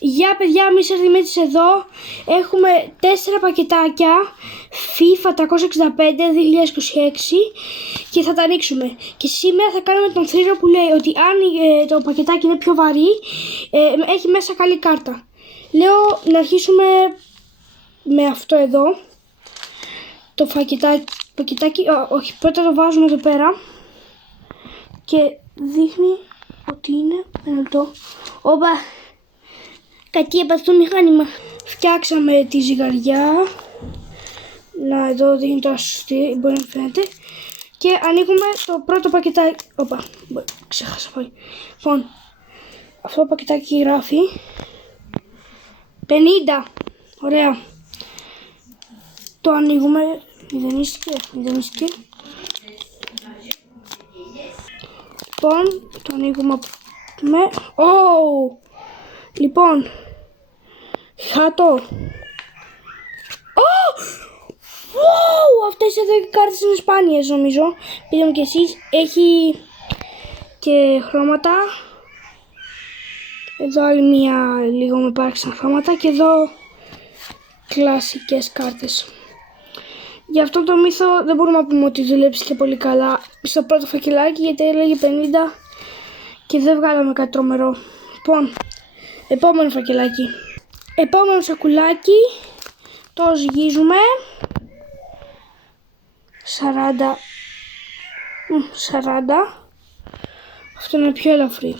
Γεια παιδιά, Mr. Δημήτρης εδώ. Έχουμε 4 πακετάκια FIFA 365 2026 και θα τα ανοίξουμε. Και σήμερα θα κάνουμε τον θρύλο που λέει ότι αν το πακετάκι είναι πιο βαρύ, έχει μέσα καλή κάρτα. Λέω να αρχίσουμε με αυτό εδώ. Το πακετάκι, όχι, πρώτα το βάζουμε εδώ πέρα και δείχνει ότι είναι το όπα. Κακή επαστού μηχάνημα. Φτιάξαμε τη ζυγαριά. Να εδώ δίνει το αστή, μπορεί να φαίνεται. Και ανοίγουμε το πρώτο πακετάκι. Όπα, ξέχασα πάλι. Λοιπόν, αυτό το πακετάκι γράφει 50. Ωραία. Το ανοίγουμε. Μηδενίστηκε. Λοιπόν, το ανοίγουμε με... Λοιπόν, χάτο. Αυτές εδώ οι κάρτες είναι σπάνιες νομίζω. Πείτε μου κι εσείς. Έχει και χρώματα. Εδώ άλλη μία λίγο με πάρξαν χρώματα. Και εδώ κλασικές κάρτες. Για αυτό το μύθο δεν μπορούμε να πούμε ότι δουλέψει και πολύ καλά στο πρώτο φακελάκι, γιατί έλεγε 50 και δεν βγάλαμε κάτι τρομερό. Λοιπόν, επόμενο φακελάκι. Επόμενο σακουλάκι. Το ζυγίζουμε. 40. Αυτό είναι πιο ελαφρύ.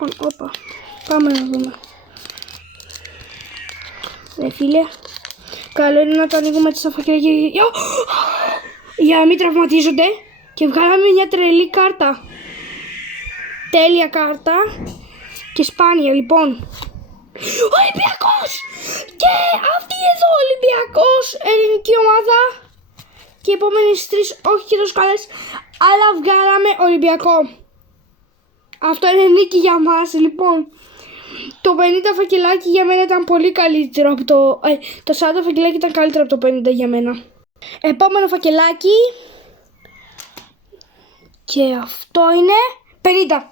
Λοιπόν, όπα. Πάμε να δούμε. Φίλε, καλό είναι να το ανοίγουμε στα φακελάκια για να μην τραυματίζονται. Και βγάλαμε μια τρελή κάρτα. Τέλεια κάρτα και σπάνια. Λοιπόν, Ολυμπιακός! Και αυτή εδώ Ολυμπιακός, ελληνική ομάδα. Και οι επόμενες 3 όχι και τόσο καλές, αλλά βγάλαμε Ολυμπιακό. Αυτό είναι νίκη για μας. Λοιπόν, το 50 φακελάκι για μένα ήταν πολύ καλύτερο από το 40 φακελάκι ήταν καλύτερο από το 50 για μένα. Επόμενο φακελάκι. Και αυτό είναι 50.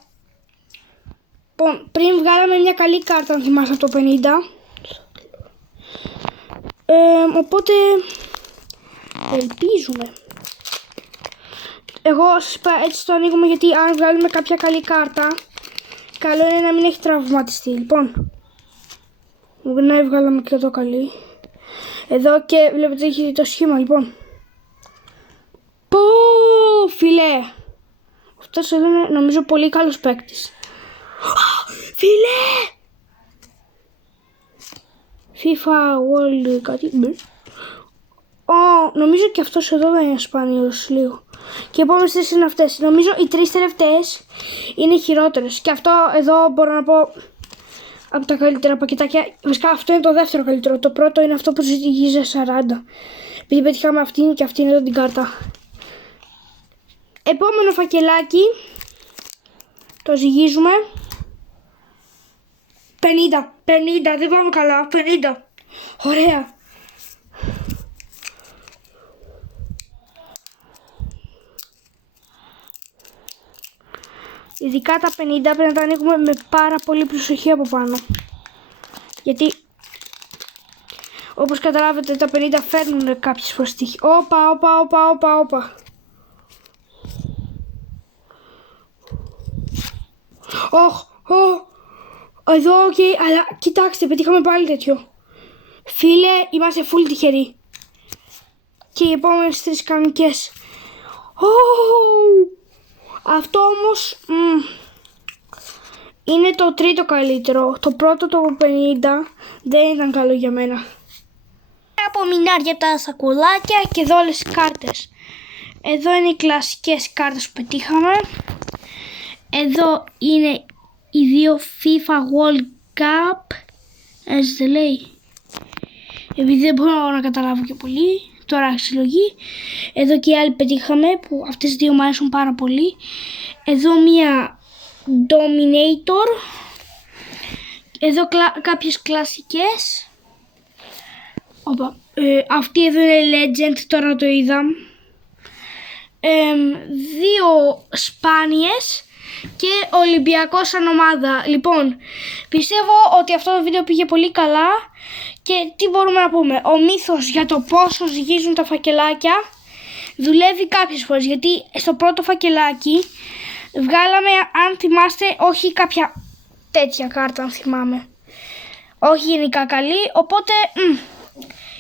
Λοιπόν, πριν βγάλαμε μια καλή κάρτα, αν θυμάσαι, από το 50. Οπότε ελπίζουμε. Εγώ σας είπα, έτσι το ανοίγουμε, γιατί αν βγάλουμε κάποια καλή κάρτα, καλό είναι να μην έχει τραυματιστεί. Λοιπόν, να βγάλαμε και εδώ καλή. Εδώ και βλέπετε έχει το σχήμα. Λοιπόν, πω φίλε, αυτός εδώ είναι νομίζω πολύ καλός παίκτης. Φίλε, FIFA World κάτι. Νομίζω και αυτός εδώ δεν είναι σπάνιος λίγο. Και οι επόμενες 3 είναι αυτές. Νομίζω οι 3 τελευταίες είναι χειρότερες. Και αυτό εδώ μπορώ να πω από τα καλύτερα πακετάκια. Βασικά αυτό είναι το δεύτερο καλύτερο. Το πρώτο είναι αυτό που ζυγίζει 40. Επειδή πετύχαμε αυτήν και αυτήν εδώ την κάρτα. Επόμενο φακελάκι. Το ζυγίζουμε. 50, δεν πάμε καλά. 50. Ωραία. Ειδικά τα 50 πρέπει να τα ανοίγουμε με πάρα πολύ προσοχή από πάνω. Γιατί όπως καταλάβετε τα 50 φέρνουν κάποιες φορές τύχη. Όπα. Εδώ αλλά κοιτάξτε, πετύχαμε πάλι τέτοιο. Φίλε, είμαστε full τυχεροί. Και οι επόμενες 3 κανονικές. Αυτό όμως είναι το τρίτο καλύτερο. Το πρώτο, το 50, δεν ήταν καλό για μένα. Απομεινάρια τα σακουλάκια και εδώ όλες οι κάρτες. Εδώ είναι οι κλασικές κάρτες που πετύχαμε. Εδώ είναι οι 2 FIFA World Cup. Έτσι δεν λέει. Επειδή δεν μπορώ να καταλάβω και πολύ. Τώρα συλλογή. Εδώ και οι άλλοι πετύχαμε, που αυτές οι δύο μου αρέσουν πάρα πολύ. Εδώ μία Dominator. Εδώ κάποιες κλασικές. Αυτή εδώ είναι Legend, τώρα το είδα. 2 σπάνιες και Ολυμπιακός σαν ομάδα. Λοιπόν, πιστεύω ότι αυτό το βίντεο πήγε πολύ καλά. Και τι μπορούμε να πούμε? Ο μύθος για το πόσο ζυγίζουν τα φακελάκια δουλεύει κάποιες φορές. Γιατί στο πρώτο φακελάκι βγάλαμε, αν θυμάστε, όχι κάποια τέτοια κάρτα, αν θυμάμαι. Όχι γενικά καλή, οπότε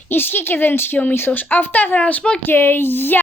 ισχύει και δεν ισχύει ο μύθος. Αυτά θα να σας πω και γεια!